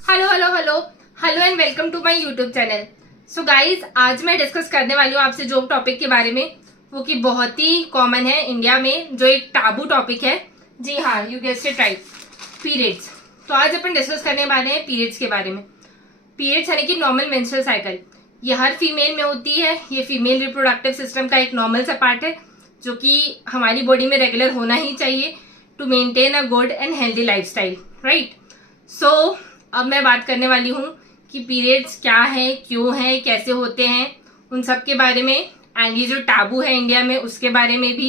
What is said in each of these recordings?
Hello hello hello hello and welcome to my YouTube channel. So guys, आज मैं discuss करने वाली हूँ आपसे जो टॉपिक के बारे में, वो कि बहुत ही कॉमन है इंडिया में, जो एक टाबू टॉपिक है। जी हाँ, you guessed it right, periods. तो आज अपन डिस्कस करने वाले हैं पीरियड्स के बारे में। पीरियड्स यानी कि नॉर्मल मेंस्ट्रुअल साइकिल, ये हर फीमेल में होती है। ये फीमेल रिप्रोडक्टिव सिस्टम का एक नॉर्मल सा पार्ट है जो कि हमारी बॉडी में रेगुलर होना ही चाहिए to maintain a good and healthy lifestyle, right. So अब मैं बात करने वाली हूँ कि पीरियड्स क्या है, क्यों है, कैसे होते हैं, उन सब के बारे में। एंड ये जो टाबू है इंडिया में उसके बारे में भी,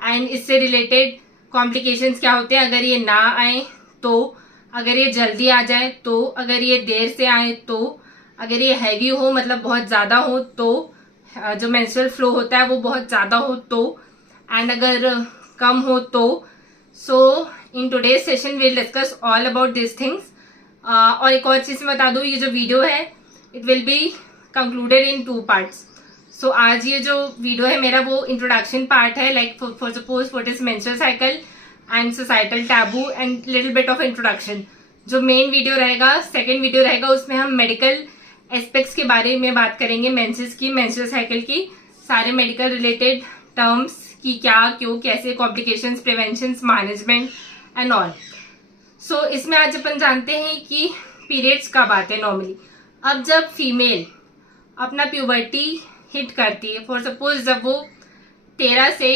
एंड इससे रिलेटेड कॉम्प्लिकेशंस क्या होते हैं अगर ये ना आए तो, अगर ये जल्दी आ जाए तो, अगर ये देर से आए तो, अगर ये हैवी हो मतलब बहुत ज़्यादा हो तो, जो मेंस्ट्रुअल फ्लो होता है वो बहुत ज़्यादा हो तो, एंड अगर कम हो तो। So in today's session will discuss all about this things. और एक और चीज़ मैं बता दूँ, ये जो वीडियो है it will be concluded in 2 parts. So आज ये जो वीडियो है मेरा वो इंट्रोडक्शन पार्ट है, like for suppose what is menstrual cycle and societal taboo and little bit of introduction. जो मेन वीडियो रहेगा, सेकेंड वीडियो रहेगा, उसमें हम मेडिकल एस्पेक्ट्स के बारे में बात करेंगे, मेंसेस की, मेंस्ट्रुअल साइकिल की, सारे मेडिकल रिलेटेड टर्म्स की क्या, क्यों, कैसे, complications, preventions, management and all. So इसमें आज अपन जानते हैं कि पीरियड्स कब आते हैं नॉर्मली। अब जब फीमेल अपना प्यूबर्टी हिट करती है, फॉर सपोज जब वो 13 से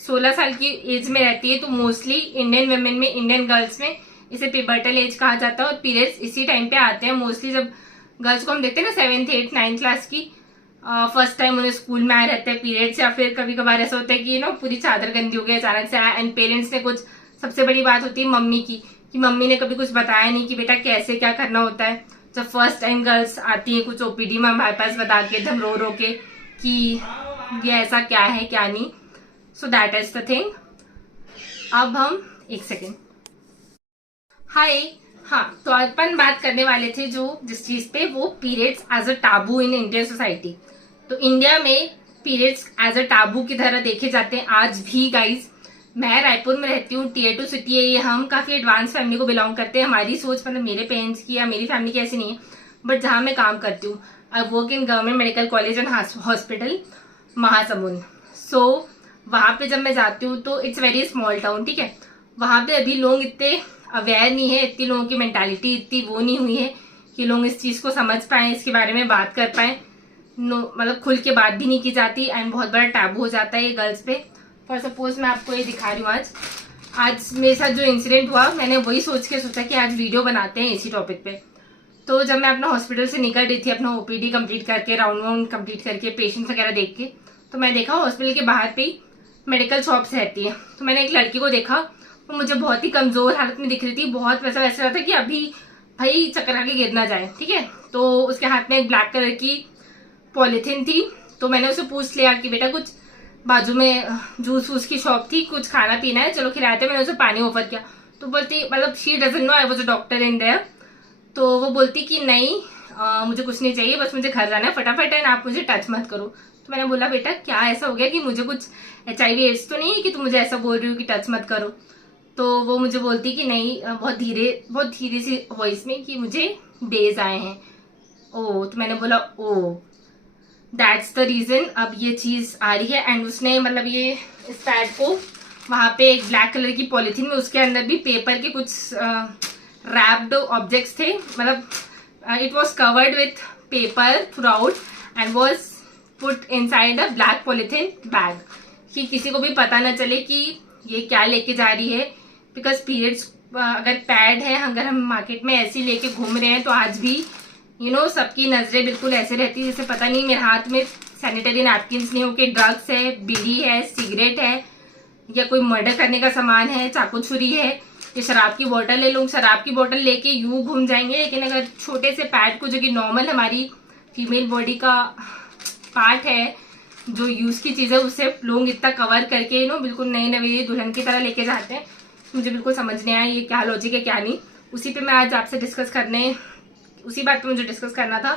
16 साल की एज में रहती है, तो मोस्टली इंडियन वुमेन में, इंडियन गर्ल्स में इसे प्यूबर्टल एज कहा जाता है। और पीरियड्स इसी टाइम पे आते हैं मोस्टली, जब गर्ल्स को हम देखते हैं ना 7th 8th 9th क्लास की, फर्स्ट टाइम उन्हें स्कूल में आए रहते हैं पीरियड्स, या फिर कभी कभार ऐसा होता है कि पूरी चादर गंदी हो गई अचानक से, एंड पेरेंट्स ने कुछ, सबसे बड़ी बात होती है मम्मी की, कि मम्मी ने कभी कुछ बताया नहीं कि बेटा कैसे क्या करना होता है। जब फर्स्ट टाइम गर्ल्स आती है कुछ ओपीडी में हमारे पास बता के, एकदम रो रो के कि ये ऐसा क्या है क्या नहीं। So that is the thing. अब हम एक सेकेंड, हाय। हाँ, तो अपन बात करने वाले थे जो जिस चीज पे, वो periods as a taboo in Indian society. तो इंडिया में पीरियड्स एज अ टाबू की तरह देखे जाते हैं आज भी गाइज। मैं रायपुर में रहती हूँ, Tier 2 सिटी है ये, हम काफी एडवांस फैमिली को बिलोंग करते हैं। हमारी सोच मतलब मेरे पेरेंट्स की या मेरी फैमिली की ऐसी नहीं है, बट जहाँ मैं काम करती हूँ, I work in government medical college and hospital Mahasamund. So वहाँ पे जब मैं जाती हूँ तो इट्स वेरी स्मॉल टाउन, ठीक है। वहाँ पे अभी लोग इतने अवेयर नहीं है, इतनी लोगों की मेंटालिटी इतनी वो नहीं हुई है कि लोग इस चीज़ को समझ पाए, इसके बारे में बात कर पाए। मतलब खुल के बात भी नहीं की जाती, एंड बहुत बड़ा टैबू हो जाता है ये गर्ल्स पे। फॉर सपोज मैं आपको ये दिखा रही हूँ, आज मेरे साथ जो इंसिडेंट हुआ, मैंने वही सोचा कि आज वीडियो बनाते हैं इसी टॉपिक पे। तो जब मैं अपना हॉस्पिटल से निकल रही थी, अपना ओपीडी कंप्लीट करके, राउंड कंप्लीट करके, पेशेंट्स वगैरह देख के, तो मैं देखा हॉस्पिटल के बाहर पे ही मेडिकल शॉप्स रहती है। तो मैंने एक लड़की को देखा, वो मुझे बहुत ही कमजोर हालत में दिख रही थी, बहुत वैसा रहा था कि अभी भाई चक्कर आके गिर ना जाए, ठीक है। तो उसके हाथ में एक ब्लैक कलर की पॉलिथीन थी। तो मैंने उसे पूछ लिया कि बेटा कुछ, बाजू में जूस वूस की शॉप थी, कुछ खाना पीना है, चलो खिलाते। मैंने उसे पानी ऑफर किया, तो बोलती, मतलब she doesn't know I was a doctor in their. तो वो बोलती कि नहीं, मुझे कुछ नहीं चाहिए, बस मुझे घर जाना है फटाफट, एंड आप मुझे टच मत करो। तो मैंने बोला बेटा क्या ऐसा हो गया कि मुझे कुछ HIV एड्स तो नहीं है कि तुम मुझे ऐसा बोल रही हो कि टच मत करो। तो वो मुझे बोलती कि नहीं, बहुत धीरे सी वॉइस में, कि मुझे डेज आए हैं। ओ, तो मैंने बोला ओ दैट्स द रीजन अब ये चीज आ रही है। एंड उसने मतलब ये इस पैड को वहां पे एक ब्लैक कलर की पॉलिथीन में, उसके अंदर भी पेपर के कुछ रैप्ड ऑब्जेक्ट्स थे, मतलब it was covered with paper through out and was put inside a black polythene bag, कि किसी को भी पता ना चले कि ये क्या लेके जा रही है। बिकॉज पीरियड्स अगर पैड है, अगर हम मार्केट में ऐसे लेके घूम रहे हैं, तो आज भी सबकी नजरें बिल्कुल ऐसे रहती है जैसे पता नहीं मेरे हाथ में सैनिटरी नैपकिन्स नहीं हो के ड्रग्स है, बीड़ी है, सिगरेट है, या कोई मर्डर करने का सामान है, चाकू छुरी है, ये शराब की बोतल है। लोग शराब की बोतल लेके यूं घूम जाएंगे, लेकिन अगर छोटे से पैड को, जो कि नॉर्मल हमारी फीमेल बॉडी का पार्ट है, जो यूज की चीज है, उससे लोग इतना कवर करके बिल्कुल नई नवी दुल्हन की तरह लेके जाते हैं। मुझे बिल्कुल समझ नहीं आया ये क्या लॉजिक है क्या नहीं। उसी पे मैं आज आपसे उसी बात पे मुझे डिस्कस करना था।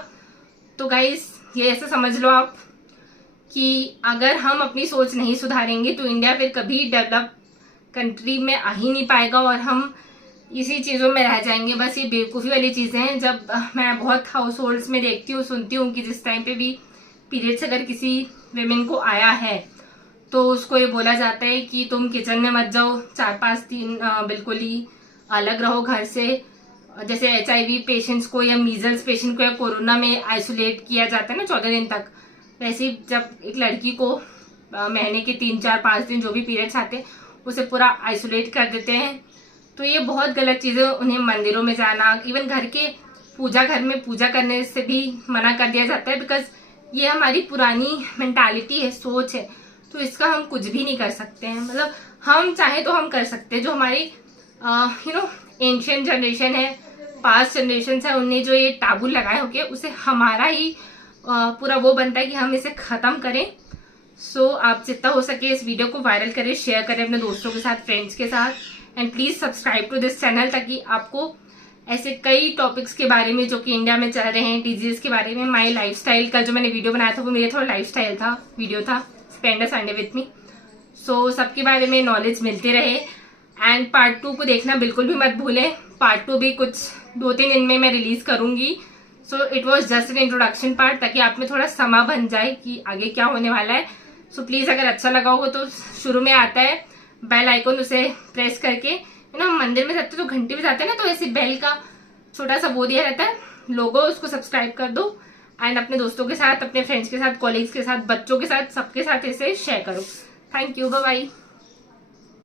तो गाइस, ये ऐसे समझ लो आप कि अगर हम अपनी सोच नहीं सुधारेंगे तो इंडिया फिर कभी डेवलप कंट्री में आ ही नहीं पाएगा, और हम इसी चीज़ों में रह जाएंगे। बस ये बेवकूफ़ी वाली चीज़ें हैं। जब मैं बहुत हाउस होल्ड्स में देखती हूँ, सुनती हूँ कि जिस टाइम पे भी पीरियड्स अगर किसी वेमेन को आया है तो उसको ये बोला जाता है कि तुम किचन में मत जाओ, 4-5 दिन बिल्कुल ही अलग रहो घर से। जैसे HIV पेशेंट्स को या मीजल्स पेशेंट को या कोरोना में आइसोलेट किया जाता है ना 14 दिन तक, वैसे ही जब एक लड़की को महीने के 3-4-5 दिन जो भी पीरियड्स आते हैं उसे पूरा आइसोलेट कर देते हैं। तो ये बहुत गलत चीज़ है। उन्हें मंदिरों में जाना, इवन घर के घर में पूजा करने से भी मना कर दिया जाता है, बिकॉज ये हमारी पुरानी मेंटालिटी है, सोच है। तो इसका हम कुछ भी नहीं कर सकते हैं। मतलब हम चाहे तो हम कर सकते हैं। जो हमारी एंशियंट जनरेशन है, पास्ट जनरेशन है, उनने जो ये टाबू लगाए होंगे उसे हमारा ही पूरा वो बनता है कि हम इसे खत्म करें। सो आप जितना हो सके इस वीडियो को वायरल करें, शेयर करें अपने दोस्तों के साथ, फ्रेंड्स के साथ, and please subscribe to this channel, ताकि आपको ऐसे कई टॉपिक्स के बारे में जो कि इंडिया में चल रहे हैं, डिजीज के बारे में, माई लाइफस्टाइल का जो मैंने वीडियो बनाया था वो मेरा थोड़ा लाइफस्टाइल था, वीडियो था, spend a Sunday with me. So सबके बारे में नॉलेज मिलती रहे। एंड पार्ट 2 को देखना बिल्कुल भी मत भूलें। पार्ट 2 भी कुछ 2-3 दिन में मैं रिलीज करूंगी। So it was just an introduction part, ताकि आप में थोड़ा समा बन जाए कि आगे क्या होने वाला है। सो प्लीज अगर अच्छा लगा हो तो शुरू में आता है बेल आइकन, उसे प्रेस करके मंदिर में जाते तो घंटी बजाते हैं ना, तो ऐसे बेल का छोटा सा वो दिया रहता है लोगो, उसको सब्सक्राइब कर दो। एंड अपने दोस्तों के साथ, अपने फ्रेंड्स के साथ, कॉलीग्स के साथ, बच्चों के साथ, सबके साथ इसे शेयर करो। Thank you, bye bye.